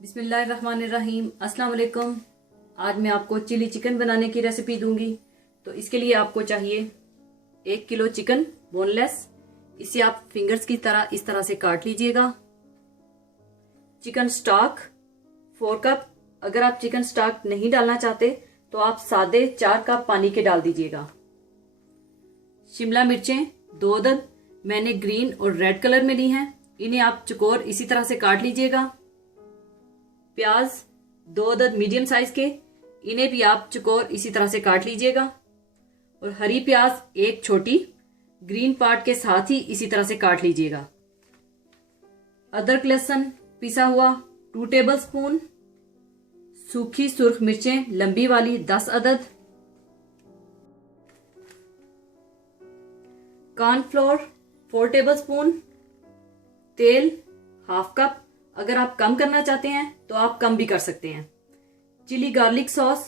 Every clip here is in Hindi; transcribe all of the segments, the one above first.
बिस्मिल्लाहिर्रहमानिर्रहीम। अस्सलाम वालेकुम। आज मैं आपको चिली चिकन बनाने की रेसिपी दूंगी। तो इसके लिए आपको चाहिए 1 किलो चिकन बोनलेस। इसे आप फिंगर्स की तरह इस तरह से काट लीजिएगा। Chicken stock 4 cup. अगर आप चिकन स्टॉक नहीं डालना चाहते तो आप सादे 4 कप पानी के डाल दीजिएगा। शिमला मिर्चें 2 अदद मैंने ग्रीन और रेड कलर में ली हैं। इन्हें आप चौकोर इसी तरह से काट लीजिएगा। प्याज 2 अदद मीडियम साइज के, इन्हें भी आप चौकोर इसी तरह से काट लीजिएगा। और हरी प्याज 1 छोटी, ग्रीन पार्ट के साथ ही इसी तरह से काट लीजिएगा। अदरक लहसुन पिसा हुआ 2 टेबल स्पून। सूखी सुर्ख मिर्चें लंबी वाली 10 अदद। Cornflour 4 table spoon. तेल हाफ कप। अगर आप कम करना चाहते हैं तो आप कम भी कर सकते हैं। Chili garlic sauce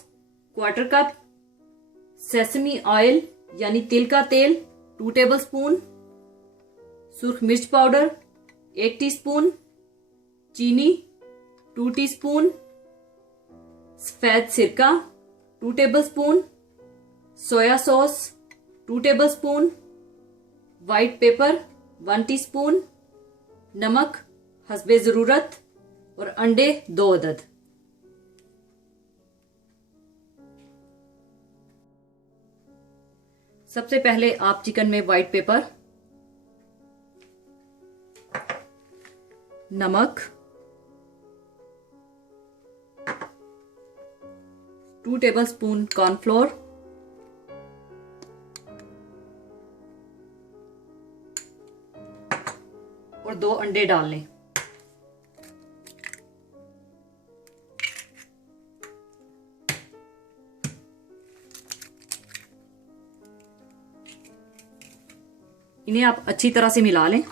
1/4 cup. Sesame oil यानी तिल का तेल 2 टेबल स्पून। सुर्ख मिर्च पाउडर 1 टीस्पून। चीनी 2 टीस्पून। सफेद सिरका 2 table spoon. Soya sauce 2 table spoon. White paper 1 teaspoon. नमक हस्बे जरूरत। और अंडे 2 अदद। सबसे पहले आप चिकन में व्हाइट पेपर, नमक, 2 टेबल स्पून कॉर्नफ्लोर, और 2 अंडे डाल लें। इन्हें आप अच्छी तरह से मिला लें।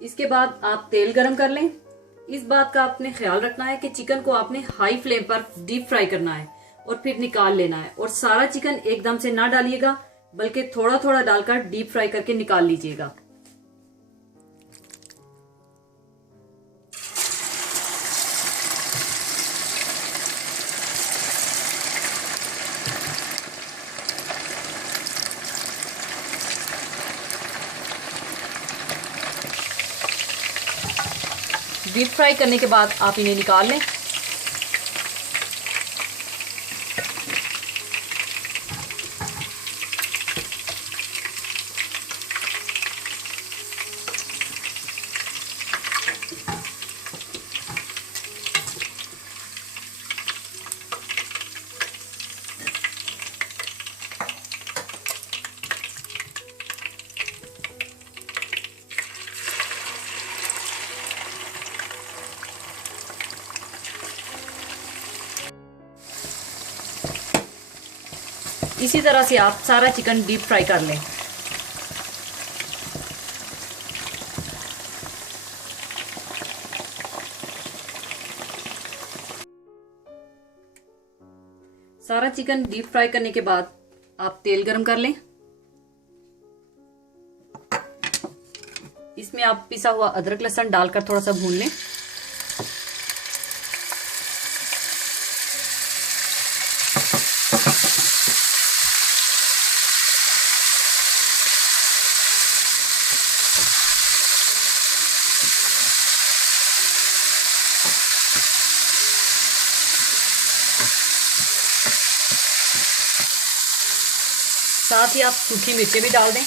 इसके बाद आप तेल गरम कर लें। इस बात का आपने ख्याल रखना है कि चिकन को आपने हाई फ्लेम पर डीप फ्राई करना है और फिर निकाल लेना है। और सारा चिकन एकदम से ना डालिएगा, बल्कि थोड़ा थोड़ा डालकर डीप फ्राई करके निकाल लीजिएगा। डीप फ्राई करने के बाद आप इन्हें निकाल लें। इसी तरह से आप सारा चिकन डीप फ्राई कर लें। सारा चिकन डीप फ्राई करने के बाद आप तेल गरम कर लें। इसमें आप पिसा हुआ अदरक लहसुन डालकर थोड़ा सा भून लें। साथ ही आप सूखी मिर्चें भी डाल दें।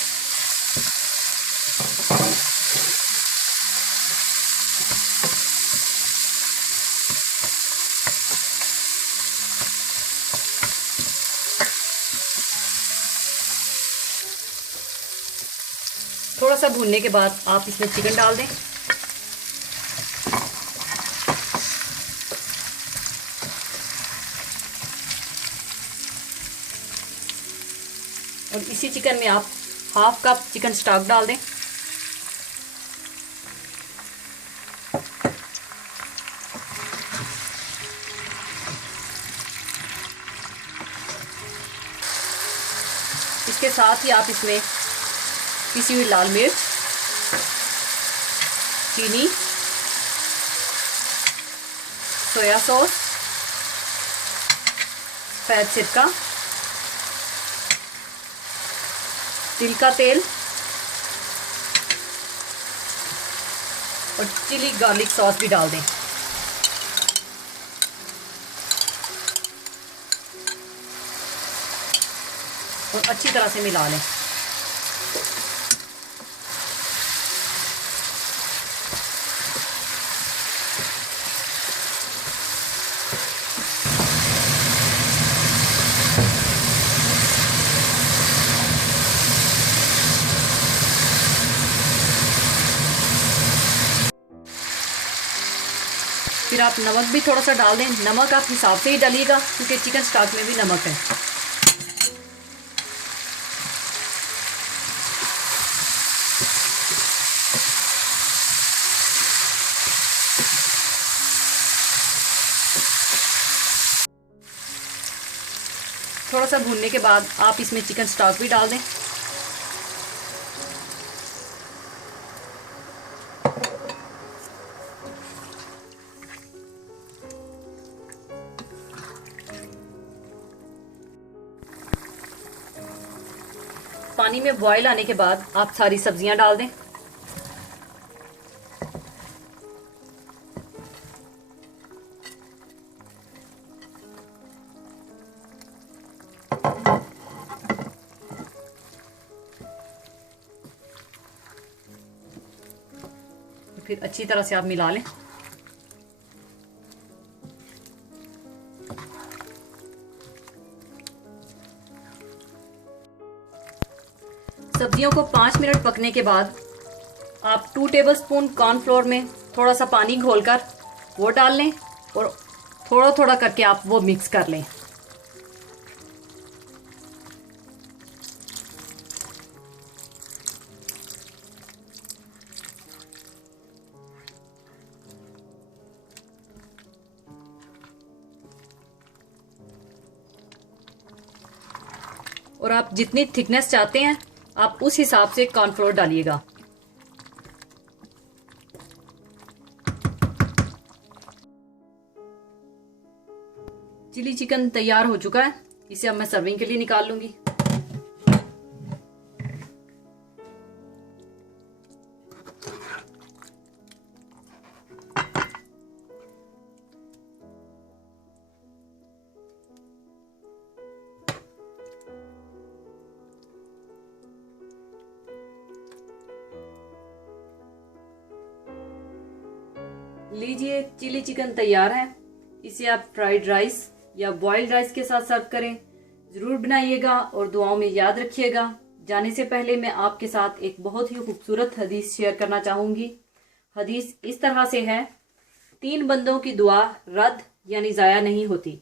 थोड़ा सा भूनने के बाद आप इसमें चिकन डाल दें। और इसी चिकन में आप हाफ कप चिकन स्टॉक डाल दें। इसके साथ ही आप इसमें पिसी हुई लाल मिर्च, चीनी, सोया सॉस, सफेद सिरका, तिल का तेल और चिली गार्लिक सॉस भी डाल दें। और अच्छी तरह से मिला लें। फिर आप नमक भी थोड़ा सा डाल दें। नमक आप हिसाब से ही डालिएगा क्योंकि चिकन स्टॉक में भी नमक है। थोड़ा सा भूनने के बाद आप इसमें चिकन स्टॉक भी डाल दें। पानी में बॉईल आने के बाद आप सारी सब्जियां डाल दें। फिर अच्छी तरह से आप मिला लें। सब्जियों को 5 मिनट पकने के बाद आप 2 टेबलस्पून कॉर्नफ्लोर में थोड़ा सा पानी घोलकर वो डाल लें और थोड़ा थोड़ा करके आप वो मिक्स कर लें। और आप जितनी थिकनेस चाहते हैं आप उस हिसाब से कॉर्नफ्लोर डालिएगा। चिली चिकन तैयार हो चुका है। इसे अब मैं सर्विंग के लिए निकाल लूंगी। लीजिए, चिली चिकन तैयार है। इसे आप फ्राइड राइस या बॉइल्ड राइस के साथ सर्व करें। जरूर बनाइएगा और दुआओं में याद रखिएगा। जाने से पहले मैं आपके साथ एक बहुत ही खूबसूरत हदीस शेयर करना चाहूंगी। हदीस इस तरह से है, 3 बंदों की दुआ रद्द यानी जाया नहीं होती।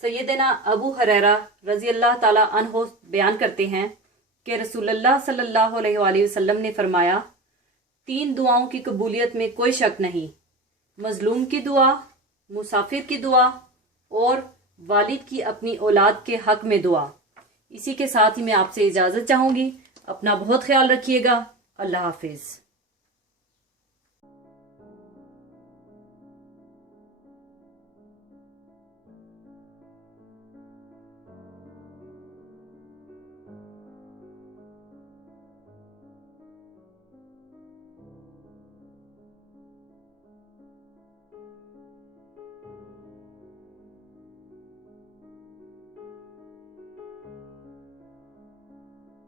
सैयदना अबू हुरैरा रजी अल्लाह ताला अन्हो बयान करते हैं कि रसूलुल्लाह सल्लल्लाहु अलैहि वसल्लम ने फरमाया, 3 दुआओं की कबूलियत में कोई शक नहीं, मजलूम की दुआ, मुसाफिर की दुआ और वालिद की अपनी औलाद के हक में दुआ। इसी के साथ ही मैं आपसे इजाज़त चाहूँगी। अपना बहुत ख्याल रखिएगा। अल्लाह हाफिज़।